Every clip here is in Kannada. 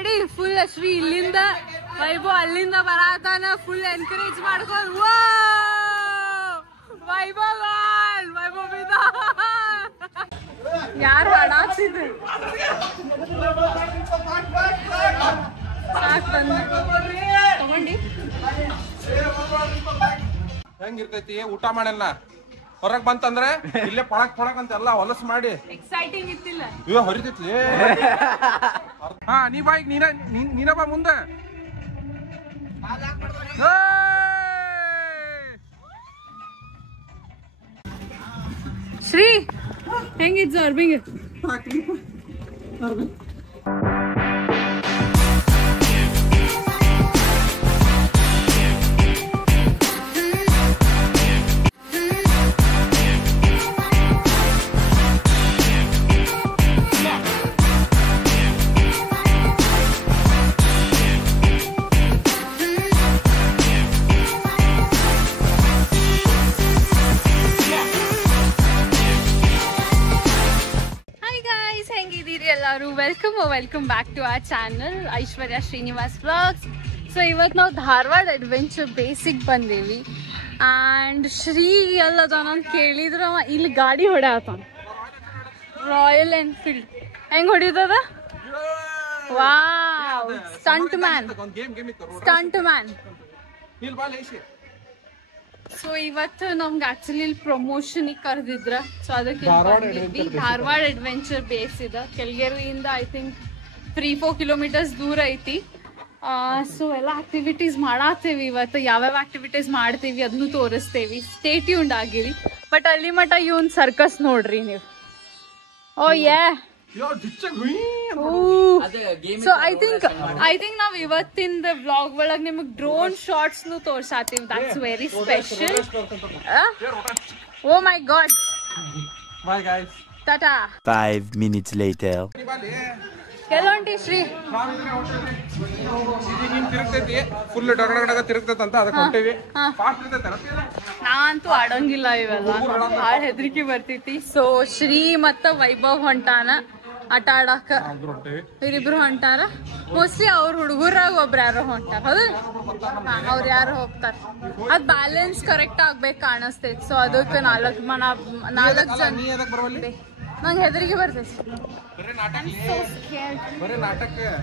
ರೆಡಿ ಫುಲ್ ಶ್ರೀ ಇಲ್ಲಿಂದ ವೈಭವ್ ಅಲ್ಲಿಂದ ಬರತಾನ ಫುಲ್ ಎನ್ಕರೇಜ್ ಮಾಡ್ಕೊಂಡು ವೈಭವ್ ಯಾರು ಆಡಾಡ್ತಿದ್ರು ತಗೊಂಡಿ ಹೆಂಗಿರ್ತೈತಿ ಊಟ ಮಾಡಲ್ಲ ಹೊರಗ್ ಬಂತಂದ್ರೆ ಇಲ್ಲೇ ಪಳಕ್ ಅಂತ ಎಲ್ಲಾ ಹೊಲಸ್ ಮಾಡಿ ಎಕ್ಸೈಟಿಂಗ್ ಇತ್ತಿಲ್ಲ ಇವ ಹೊರಿತೈತಿ ಹಾ ನೀ ಬಾ ಈಗ ನೀನ ಬಾ ಮುಂದೆ ಶ್ರೀ ಹೆಂಗಿತ್ತು ಅರ್ಬಿಂಗ್ welcome back to our channel Aishwarya Srinivas vlogs. So ಇವತ್ತು ನಾವು ಧಾರವಾಡ ಅಡ್ವೆಂಚರ್ ಬೇಸಿಗೆ ಬಂದೇವಿ ಆ್ಯಂಡ್ ಶ್ರೀ ಎಲ್ಲದ ಕೇಳಿದ್ರೆ ಇಲ್ಲಿ ಗಾಡಿ ಹೊಡ್ಯಾತಾನ ರಾಯಲ್ ಎನ್ಫೀಲ್ಡ್. ಹೆಂಗ್ ಹೊಡಿತದ? Wow, stunt man. ಸೊ ಇವತ್ತು ನಮ್ಗೆ ಆಕ್ಚುಲಿ ಇಲ್ಲಿ ಪ್ರಮೋಷನಿಗೆ ಕರೆದಿದ್ರ, ಸೊ ಅದಕ್ಕೆ ಧಾರವಾಡ ಅಡ್ವೆಂಚರ್ ಬೇಸ್ ಇದೆ. ಕೆಳಗೇರಿಯಿಂದ ಐ ಥಿಂಕ್ 3-4 ಕಿಲೋಮೀಟರ್ಸ್ ದೂರ ಐತಿ. ಸೊ ಎಲ್ಲ ಆಕ್ಟಿವಿಟೀಸ್ ಮಾಡಾತೇವಿ ಇವತ್ತು. ಯಾವ್ಯಾವ ಆಕ್ಟಿವಿಟೀಸ್ ಮಾಡ್ತೀವಿ ಅದನ್ನು ತೋರಿಸ್ತೇವಿ. ಸ್ಟೇ ಟ್ಯೂನ್ಡ್ ಆಗಿರಿ. ಬಟ್ ಅಲ್ಲಿ ಮಟ ಇವನ್ ಸರ್ಕಸ್ ನೋಡ್ರಿ ನೀವು. Oh yeah, so I think ನಾವ್ ಇವತ್ತಿನ ವ್ಲಾಗ್ ಒಳಗ್ ನಿಮಗ್ ಡ್ರೋನ್ ಶಾಟ್ಸ್ ನು ತೋರ್ಸಾತೀವಿ. That's very special. Oh my god. Bye guys. ಟಾಟಾ. 5 minutes later. ಕೆಲವೊಂಟಿ ಶ್ರೀ ಫುಲ್ ಡಗಡಗಡಗ ತಿರುಗ್ತೈತಂತ ಅದಕ್ಕೆ ಹೊಂಟೇವಿ. ನಾನಂತೂ ಆಡಂಗಿಲ್ಲ ಇವೆಲ್ಲ, ಭಾಳ ಹೆದರಿಕೆ ಬರ್ತೈತಿ. ಸೊ ಶ್ರೀ ಮತ್ತ ವೈಭವ್ ಹೊಂಟಾನ ಆಟ ಆಡಾಕ. ಇವರಿಬ್ರು ಹೊಂಟಾರ. ಮೋಸ್ಟ್ಲಿ ಅವ್ರ ಹುಡುಗರಾಗ ಒಬ್ರು ಯಾರೋ ಹೊಂಟಾರ. ಹೌದು, ಅವ್ರು ಯಾರು ಹೋಗ್ತಾರ. ಅದ್ ಬ್ಯಾಲೆನ್ಸ್ ಕರೆಕ್ಟ್ ಆಗ್ಬೇಕು ಕಾಣಿಸ್ತೈತಿ. ಸೊ ಅದಕ್ಕೆ 4 ಜನ. ನಂಗೆ ಹೆದರಿಕೆ ಬರ್ತೈತಿ.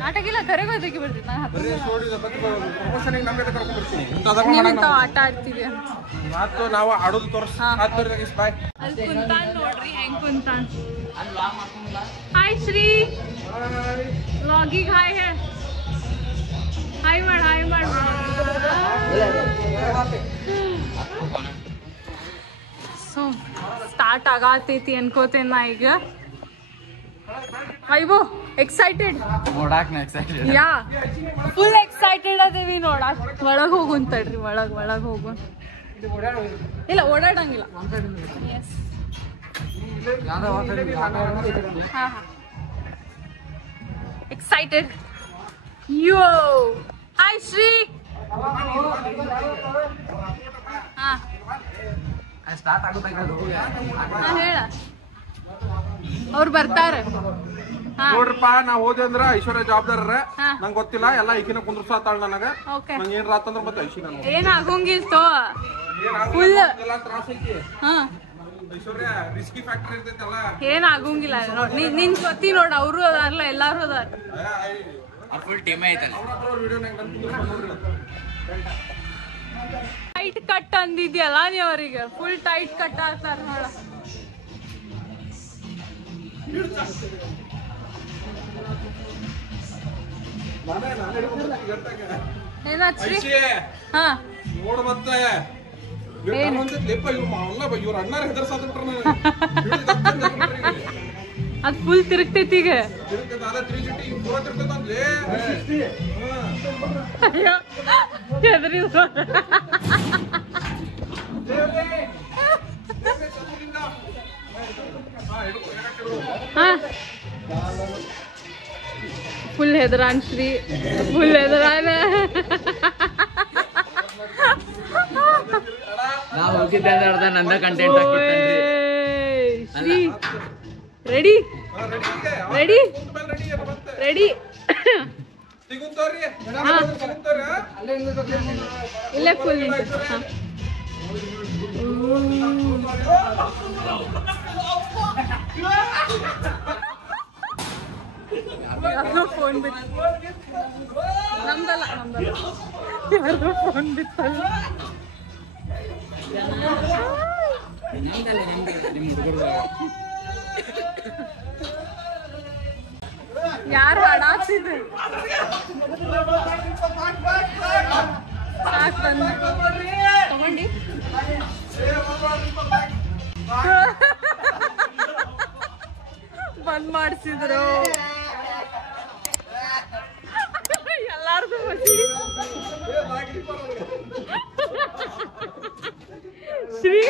ನಾಟಕ ಇಲ್ಲ, ಕರೆಗೂ ಹೆದರಿಕೆ ಬರ್ತೈತಿ. ಆಟ ಆಡ್ತೀವಿ ಅಂತ ನಾವು ಆಡೋದು ತೋರ್ಸ್. ಅಲ್ಲಿ ಕುಂತಾನ್ ನೋಡ್ರಿ, ಹೆಂಗ್ ಕುಂತಾನ್. ಹಾಯ್ ಶ್ರೀ, ಲಾಗಿಗ್ ಹಾಯ್ ಹೇ. ಹಾಯ್ ಮಾಡ್. ಸೊ ಸ್ಟಾರ್ಟ್ ಆಗತೈತಿ ಅನ್ಕೋತೇನೆ ನಾ ಈಗ. ವೈಭವ್ ಎಕ್ಸೈಟೆಡ್? ಯಾ, ಫುಲ್ ಎಕ್ಸೈಟೆಡ್ ಅದೇವಿ ನೋಡಾಕ್. ಒಳಗ್ ಹೋಗುನ್ ತಡ್ರಿ, ಒಳಗ್ ಹೋಗುನ್. ಇಲ್ಲ, ಓಡಾಡಂಗಿಲ್ಲ. ಎಕ್ಸೈಟೆಡ್. ಯೋ ಹಾಯ್ ಶ್ರೀ. ಹೇಳ, ಅವ್ರು ಬರ್ತಾರ. ನೋಡ್ರಪ್ಪ, ನಾವ್ ಹೋದೆ ಅಂದ್ರ ಐಶ್ವರ್ಯ ಜವಾಬ್ದಾರ. ನಂಗೆ ಗೊತ್ತಿಲ್ಲ, ಎಲ್ಲ ಈಕಿನ ಕುಂದ್ರಸಾತಾಳ ನನಗ. ನಂಗೆ ಏನ್ ರಾತಂದ್ರ ಮತ್ತೆ ಐಶಿ ಏನ್ ಆಗೋಂಗಿಲ್ತೋ. ಫುಲ್ ಐಶ್ವರ್ಯ ರಿಸ್ಕಿ ಫ್ಯಾಕ್ಟರ್ ಇರ್ತೈತಲ್ಲ, ಏನ್ ಆಗೋಂಗಿಲ್ಲ. ನಿನ್ ಜೊತೆ ನೋಡ, ಅವರು ಅದಾರಲ್ಲ, ಎಲ್ಲಾರು ಅದಾರ. ಟೈಟ್ ಕಟ್ ಅಂದಿದ್ಯಲ್ಲ ನೀ ಅವ್ರಿಗೆ. ಫುಲ್ ಟೈಟ್ ಕಟ್ ಆಗ್ತಾರ ನೋಡ. ಏನಾಚ್ರಿ? ಹಾ, ನೋಡ್ ಮತ್ತೆ ಇವ್ರ ಅಣ್ಣಾರ ಹೆದರ್ಸಾದ್ಬಿಟ್ರ. ಅದ್ ಫುಲ್ ತಿರುಗ್ತೈತಿ ಈಗ. ಫುಲ್ ಹೆದರಾನ್ ಶ್ರೀ, ಫುಲ್ ಹೆದರಾನ. ನಾವು ಹೋಗಿದ್ದೆ ಅಂದ್ರೆ ಅರ್ಧ ನಂದ ಕಂಟೆಂಟ್ ಹಾಕಿತ್ತಂದ್ರಿ. Shri ready ready ready. ಇಲ್ಲೇ ಫುಲ್ ಫೋನ್ ಬಿತ್ತು ನಮ್ದಲ್ಲ ಯಾರೋ ಫೋನ್ ಬಿತ್ತಲ್ಲ ಯಾರು ಹಾಡಾಗ್ತಿದ್ರು ಸಾಕು ತಗೊಂಡಿ ಬಂದ್ ಮಾಡಿಸಿದ್ರು ಎಲ್ಲಾರ್ದು ಶ್ರೀ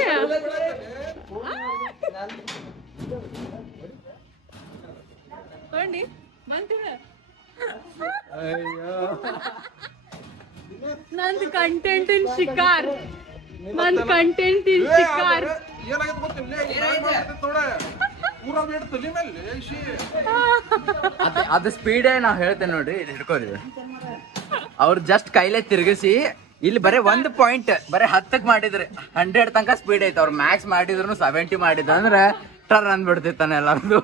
ತಗೊಂಡಿ ಬಂತೀರ ನಂದು ಕಂಟೆಂಟ್ ಇನ್ ಶಿಕಾರ್ ನಂದು ಕಂಟೆಂಟ್ ಇನ್ ಶಿಕಾರ್ ಅದು ಸ್ಪೀಡೇ ನಾವ್ ಹೇಳ್ತೇನೆ ನೋಡ್ರಿ ಇದು ಹಿಡ್ಕೋರಿ ಅವ್ರು ಜಸ್ಟ್ ಕೈಲೇ ತಿರುಗಿಸಿ ಇಲ್ಲಿ ಬರೀ 1 ಪಾಯಿಂಟ್ ಬರೀ 10ಕ್ಕೆ ಮಾಡಿದ್ರಿ 100 ತನಕ ಸ್ಪೀಡ್ ಐತೆ ಅವ್ರು ಮ್ಯಾಕ್ಸ್ ಮಾಡಿದ್ರು 70 ಮಾಡಿದ ಅಂದ್ರೆ ಟರ್ ಅಂದ್ಬಿಡ್ತಿತ್ತಾನೆ ಎಲ್ಲಾರ್ದು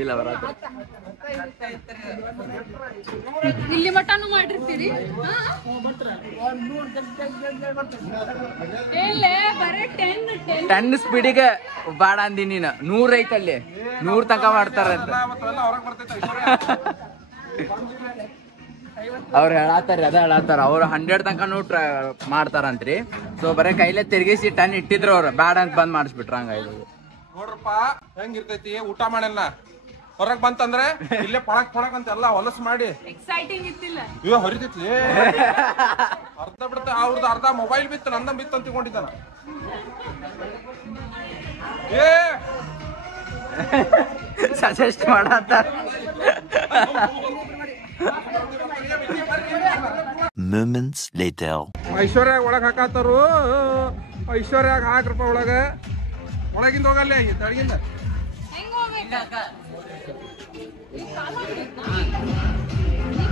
ಇಲ್ಲ ಬರತ್ತೆ ಇಲ್ಲಿ ಮಟನು ಮಾಡಿರ್ತೀರಿ ಬರೀ 10 ಸ್ಪೀಡಿಗೆ ಬಾಡ ಅಂದಿ ನೀನು 100 ಐತಲ್ಲಿ 100 ತನಕ ಮಾಡ್ತಾರ ಅವ್ರು ಹೇಳತ್ತಾರ ಅವ್ರು 100 ತನಕ ಮಾಡ್ತಾರಂತ್ರಿ ಸೊ ಬರೀ ಕೈಲೇ ತಿರ್ಗಿಸಿ 10 ಇಟ್ಟಿದ್ರು ಅವ್ರು ಬ್ಯಾಡ ಅಂತ ಬಂದ್ ಮಾಡಿಸ್ಬಿಟ್ರ ಹಂಗಾಯ್ತು ನೋಡ್ರಪ್ಪ ಹೆಂಗಿರ್ತೈತಿ ಊಟ ಮಾಡಲ್ಲ ಹೊರಗ್ ಬಂತಂದ್ರೆ ಇಲ್ಲೇ ಪಳಕ್ ಅಂತ ಎಲ್ಲ ಹೊಲಸ್ ಮಾಡಿ ಎಕ್ಸೈಟಿಂಗ್ ಇತ್ತಿಲ್ಲ ಇವ ಹೊರಿತೈತಿ ಅರ್ಧ ಬಿಡ್ತ ಅವ್ರದ್ದು ಅರ್ಧ ಮೊಬೈಲ್ ಬಿತ್ತು ನಂದ ಬಿತ್ತು ಅಂತ ತಿಳ್ಕೊಂಡಿದ್ದಾನ ಏ ಸಜೆಸ್ಟ್ ಮಾಡತ್ತ Moments later. ಐಶ್ವರ್ಯ ಒಳಗ್ ಹಾಕತ್ತಾರು ಐಶ್ವರ್ಯ ಹಾಕ್ರಪ್ಪ ಒಳಗಿಂದ ಹೋಗಲ್ಲ ತಳಗಿಂದ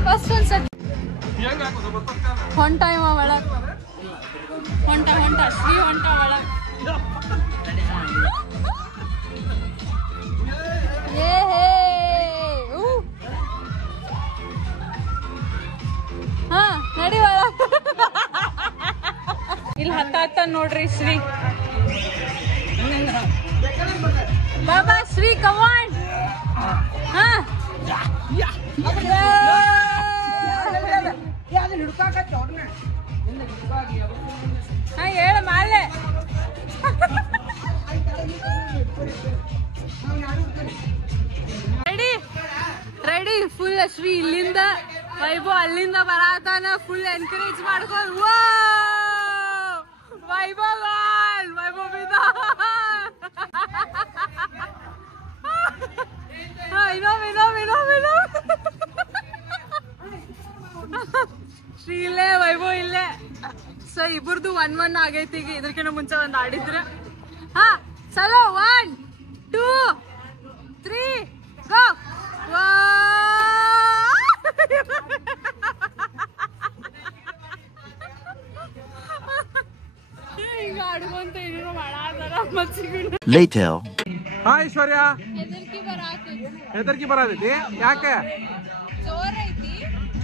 ಫಸ್ಟ್ ಒಂದ್ಸತಿ ಹೊಂಟ ಇವ ಒಳಗ್ ಹೊಂಟ ಶ್ರೀ ಹೊಂಟ ಒಳಗ್ ಹಾ ನಡಿ ಒಳಗ್ ಇಲ್ಲಿ ಹತ್ತ ನೋಡ್ರಿ ಶ್ರೀ ಬಾಬಾ ಶ್ರೀ ಕಮಾಂಡ್ ಹಾ ಹೇಳ ಮಾಲೆ ರೆಡಿ ಫುಲ್ ಶ್ರೀ ಇಲ್ಲಿಂದ ವೈಭವ್ ಅಲ್ಲಿಂದ ಬರತಾನ ಫುಲ್ ಎನ್ಕರೇಜ್ ಮಾಡ್ಕೊಂಡು ವೈಭವ್ ಬಿದ್ದ ಶ್ರೀ ಇಲ್ಲೇ ವೈಭವ್ ಇಲ್ಲೇ ಸೊ ಇಬ್ಬರದು 1-1 ಆಗೈತಿ ಈಗ ಇದಕ್ಕಿಂತ ಮುಂಚೆ ಒಂದ್ ಆಡಿದ್ರ ಹಾ ಚಲೋ 1 2 3 ಗೋ ಈಗ ಆಡ್ಕೊಂತ ಏನೋ ಮಾಡಾದಾರ Later. ಹಾ ಐಶ್ವರ್ಯ ಹೆದರ್ಕಿ ಬರತೈತಿ ಯಾಕೆ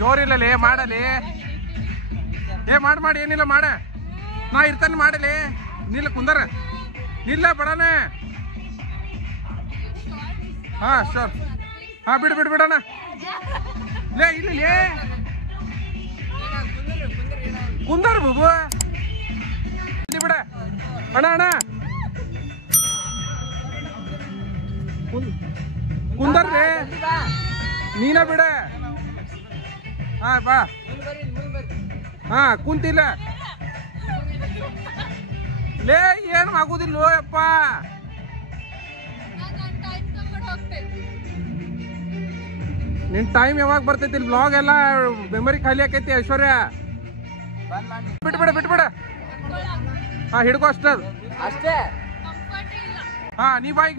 ಜೋರಿಲ್ಲಲೇ ಮಾಡಲಿ ಮಾಡಿ ಏನಿಲ್ಲ ಮಾಡ ನಾ ಇರ್ತಾನೆ ಮಾಡಲಿ ನಿಲ್ಲ ಕುಂದರ ನಿಲ್ಲ ಬಡನೆ ಹಾ ಶೋರ್ ಹಾ ಬಿಡೋಣ ಲೇ ಇಲ್ಲಿ ಕುಂದರ್ ಬುಬು ಇಲ್ಲಿ ಬಿಡ ಅಣ್ಣ ಕುಂದರ್ರಿ ನೀನ ಬಿಡ ಹಾ ಬಾ ಹಾ ಕುಂತಿಲ್ಲ ಲೇ ಏನು ಆಗುದಿಲ್ಲ ಯಪ್ಪ ನಿನ್ ಟೈಮ್ ಯಾವಾಗ ಬರ್ತೈತಿ ಬ್ಲಾಗ್ ಎಲ್ಲ ಮೆಮೊರಿ ಖಾಲಿ ಆಕೈತಿ ಐಶ್ವರ್ಯ ಬಿಟ್ಬಿಡ ಹಾ ಹಿಡ್ಕೋ ಅಷ್ಟೇ ಹಾ ನೀ ಬಾ ಈಗ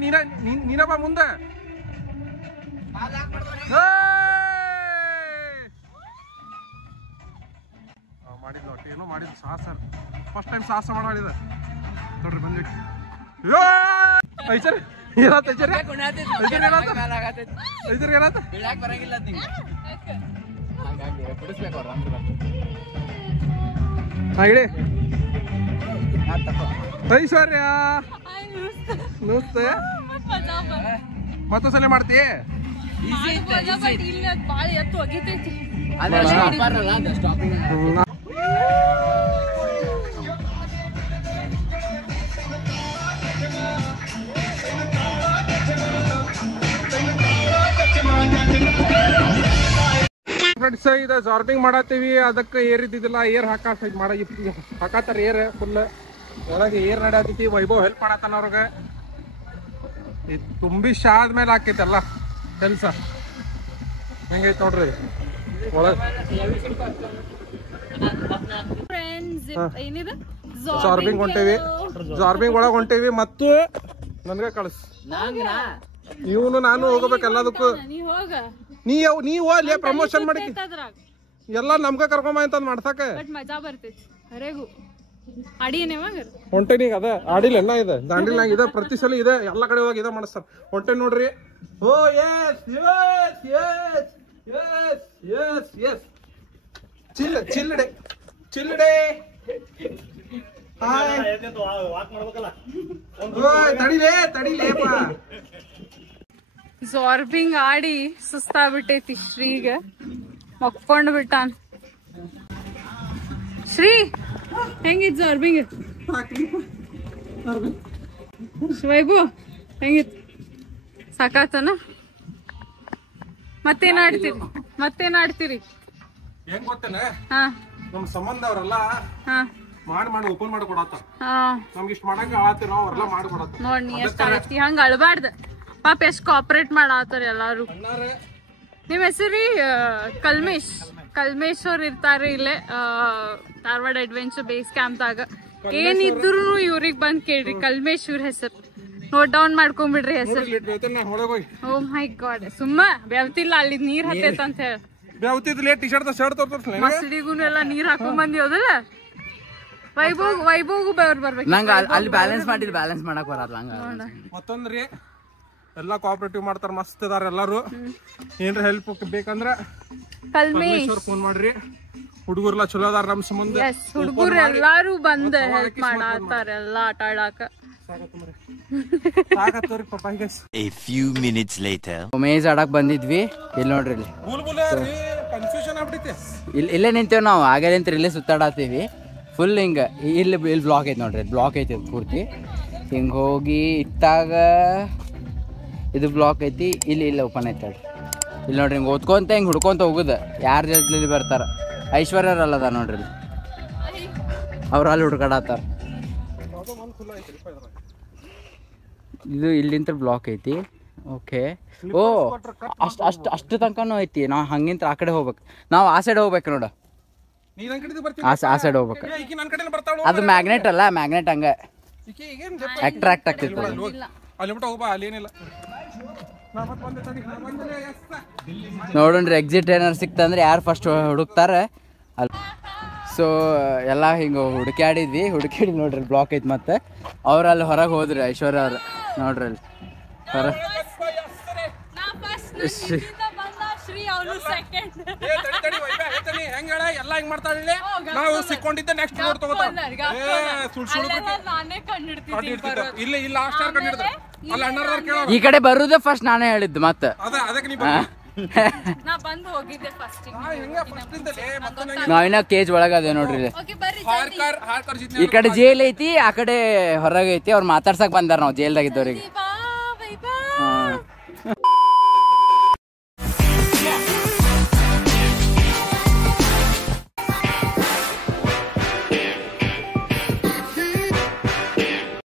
ನೀನ ಬಾ ಮುಂದೆ ಹಾ ಮಾಡಿದ ಸಾಹಸ ಫಸ್ಟ್ ಟೈಮ್ ಸಾಹಸ ಮಾಡಿದ ನೋಡ್ರಿ ಬಂದ್ವಿ ಐಸರ್ ಏನಾತ ಐಸರ್ ಏನಾತ ಬರಂಗಿಲ್ಲ ಹೇಳಿ ಐಶ್ವರ್ಯ ನಮಸ್ತೆ ಮತ್ತೊಂದ್ಸಲ ಮಾಡ್ತಿ ಬಾಳ ಎತ್ತು ಒಗಿತೈತಿ ಫ್ರೆಂಡ್ಸ್ ಇದು ಜಾರ್ಬಿಂಗ್ ಮಾಡತ್ತೀವಿ ಅದಕ್ಕೆ ಏರ್ ಇದ್ದಿದ್ದಿಲ್ಲ ಏರ್ ಹಾಕಾತಾರ ಏರ್ ಫುಲ್ ಒಳಗೆ ಏರ್ ನಡತೈತಿ ವೈಭವ್ ಹೆಲ್ಪ್ ಮಾಡತ್ತಾನ ಅವ್ರಿಗೆ ತುಂಬಿ ಆದ್ಮೇಲೆ ಹಾಕೈತಲ್ಲ ಕೆಲ್ಸ ಹೆಂಗೈತಿ ನೋಡ್ರಿ ಒಳಗೆ ಜಾರ್ಬಿಂಗ್ ಹೊಂಟೇವಿ ಜಾರ್ಬಿಂಗ್ ಒಳಗೆ ಹೊಂಟೇವಿ ಮತ್ತು ನನ್ಗೆ ಕಳ್ಸ ಇವನು ನಾನು ಹೋಗ್ಬೇಕು ಎಲ್ಲದಕ್ಕೂ ನೀವು ಅಲ್ಲಿ ಪ್ರಮೋಷನ್ ಮಾಡಿ ಎಲ್ಲ ನಮ್ಗ ಕರ್ಕೊಂಬ ಅಂತ ಮಾಡ್ಸಕ ಮಜಾ ಬರ್ತೈತಿ ಹೊಂಟೇನಿ ಅದ ಆಡಿಲ್ಲ ಎಲ್ಲ ಇದೆ ದಾಂಡಿಲ್ನಾಗ ಇದೆ ಪ್ರತಿ ಸಲ ಇದೆ ಎಲ್ಲ ಕಡೆ ಹೋಗಿ ಇದೆ ಮಾಡಿಸ್ತಾರ ಹೊಂಟೆ ನೋಡ್ರಿ oh yes yes yes yes yes yes ಚಿಲ್ಲಡೆ ಚಿಲ್ಲಡೆ ತಡಿಲೇಪ್ಪ ಜಾರ್ಬಿಂಗ್ ಆಡಿ ಸುಸ್ತಾಗ್ಬಿಟ್ಟೈತಿ ಶ್ರೀಗ ಮಕ್ಕೊಂಡ್ ಬಿಟ್ಟಾನ ಶ್ರೀ ಹೆಂಗಿತ್ ಜಾರ್ಬಿಂಗ್ ವೈಭು ಹೆಂಗಿತ್ ಸಾಕಾತನ ಮತ್ತೇನ್ ಆಡ್ತೀರಿ ಹೆಂಗ್ ಗೊತ್ತೇನ ಹಾ ನಮ್ ಸಂಬಂಧ ಅವ್ರಲ್ಲ ಹಾ ಮಾಡಿ ಓಪನ್ ಮಾಡಿ ಕೊಡತ್ತ ಹಾ ನಮ್ಗೆ ಇಷ್ಟ ಮಾಡಂಗ ಆಳ್ತೀವಿ ನಾವ್ ಅವ್ರೆಲ್ಲ ಮಾಡಿ ಕೊಡತ್ತ ನೋಡ್ ನೀ ಎಷ್ಟ್ ಆಗೈತಿ ಹಂಗ ಅಳ್ಬಾರ್ದ ಪಾಪ ಎಷ್ಟ್ ಕೋಆಪರೇಟ್ ಮಾಡಾತಾರ ಎಲ್ಲಾರು ನಿಮ್ ಹೆಸರಿ ಕಲ್ಮೇಶ್ ಅವ್ರ ಇರ್ತಾರ ಇಲ್ಲೇ ಧಾರವಾಡ ಅಡ್ವೆಂಚರ್ ಬೇಸ್ ಕ್ಯಾಂಪ್ದಾಗ ಏನಿದ್ರು ಇವ್ರಿಗೆ ಬಂದ್ ಕೇಳ್ರಿ ಕಲ್ಮೇಶ್ ಇವ್ರ ಹೆಸರು ನೋಟ್ ಡೌನ್ ಮಾಡ್ಕೊಂಡ್ಬಿಡ್ರಿ ಹೆಸರು ಓ ಮೈ ಗಾಡ್ ಸುಮ್ಮ ಬೆವತಿಲ್ಲ ಅಲ್ಲಿ ನೀರ್ ಹತ್ತೈತ ಅಂತ ಹೇಳಿ ಮಸಡಿಗೂ ಎಲ್ಲಾ ನೀರ್ ಹಾಕೊಂಡ್ ಬಂದಿ ಹೌದಲ್ಲ ವೈಭವ್ಗೂ ಬೆವ್ರು ಬರ್ಬೇಕು ನಂಗ ಅಲ್ಲಿ ಬ್ಯಾಲೆನ್ಸ್ ಮಾಡಕ್ ಬರಲ್ಲ ಹಂಗ ಮತ್ತೊಂದ್ರಿ ಎಲ್ಲಾ ಕೋಆಪರೇಟಿವ್ ಮಾಡ್ತಾರ ಮಸ್ತ್ ಇದಾರ ಎಲ್ಲಾರು ಏನ್ರ ಹೆಲ್ಪ್ ಬೇಕಂದ್ರ ಕಲ್ಮೇಶ್ ಫೋನ್ ಮಾಡ್ರಿ ಹುಡುಗರ್ಲಾ ಚಲೋ ಅದಾರ ನಮ್ ಸಂಬಂಧ ಹುಡುಗರು ಎಲ್ಲಾರು ಬಂದ್ ಹೆಲ್ಪ್ ಮಾಡಾತಾರ ಎಲ್ಲಾ ಆಟ ಆಡಾಕ A few minutes later. ಮೇಜ್ ಆಡಕ್ ಬಂದಿದ್ವಿ ಇಲ್ಲಿ ನೋಡ್ರಿ ಇಲ್ಲಿ ಇಲ್ಲೇ ನಿಂತೇವ್ ನಾವು ಆಗೇ ನಿಂತ್ರಿ ಇಲ್ಲೇ ಸುತ್ತಾಡತ್ತೀವಿ ಫುಲ್ ಹಿಂಗ ಇಲ್ಲಿ ಬ್ಲಾಕ್ ಐತಿ ನೋಡ್ರಿ ಬ್ಲಾಕ್ ಐತಿ ಪೂರ್ತಿ ಹಿಂಗ ಹೋಗಿ ಇತ್ತಾಗ ಇದು ಬ್ಲಾಕ್ ಐತಿ ಇಲ್ಲಿ ಓಪನ್ ಐತಿ ಇಲ್ಲಿ ನೋಡ್ರಿ ಹಿಂಗೆ ಓದ್ಕೊಂತ ಹಿಂಗೆ ಹುಡ್ಕೊಂತ ಹೋಗುದ ಯಾರು ಜಲ್ದಿ ಬರ್ತಾರ ಐಶ್ವರ್ಯರಲ್ಲದ ನೋಡ್ರಿ ಅವ್ರು ಅಲ್ಲಿ ಹುಡ್ಕಾಡತ್ತಾರ ಇದು ಇಲ್ಲಿಂದ ಬ್ಲಾಕ್ ಐತಿ ಓಕೆ ಓ ಅಷ್ಟು ತನಕನೂ ಐತಿ ನಾವು ಹಂಗಿಂತ ಆ ಕಡೆ ಹೋಗ್ಬೇಕು ನಾವು ಆ ಸೈಡ್ ಹೋಗ್ಬೇಕು ನೋಡ ಆ ಸೈಡ್ ಹೋಗ್ಬೇಕು ಅದು ಮ್ಯಾಗ್ನೆಟ್ ಅಲ್ಲ ಮ್ಯಾಗ್ನೆಟ್ ಹಂಗ ಅಟ್ರಾಕ್ಟ್ ಆಗ್ತೈತಿ ನೋಡೋಣ್ರಿ ಎಕ್ಸಿಟ್ ಏನಾರು ಸಿಕ್ತಂದ್ರೆ ಯಾರು ಫಸ್ಟ್ ಹುಡುಕ್ತಾರ ಅಲ್ಲಿ ಸೊ ಎಲ್ಲ ಹಿಂಗೆ ಹುಡುಕಾಡಿ ನೋಡ್ರಿ ಬ್ಲಾಕ್ ಐತಿ ಮತ್ತೆ ಅವ್ರು ಅಲ್ಲಿ ಹೊರಗೆ ಹೋದ್ರಿ ಐಶ್ವರ್ಯ ಅವ್ರು ನೋಡ್ರಿ ಅಲ್ಲಿ ಹೊರಗೆ ನಾವು ಸಿಕ್ಕೊಂಡಿದ್ದೆ ನೆಕ್ಸ್ಟ್ ರೋಡ್ ತಗೋತಾರ ಈ ಕಡೆ ಬರುದೇ ಫಸ್ಟ್ ನಾನೇ ಹೇಳಿದ್ದು ಮತ್ತೆ ನಾವಿನ್ನ ಕೇಜ್ ಒಳಗದೆ ನೋಡ್ರಿ ಈ ಕಡೆ ಜೈಲ್ ಐತಿ ಆ ಕಡೆ ಹೊರಗೈತಿ ಅವ್ರು ಮಾತಾಡ್ಸಕ್ ಬಂದಾರ ನಾವು ಜೈಲ್ದಾಗ ಇದ್ದವ್ರಿಗೆ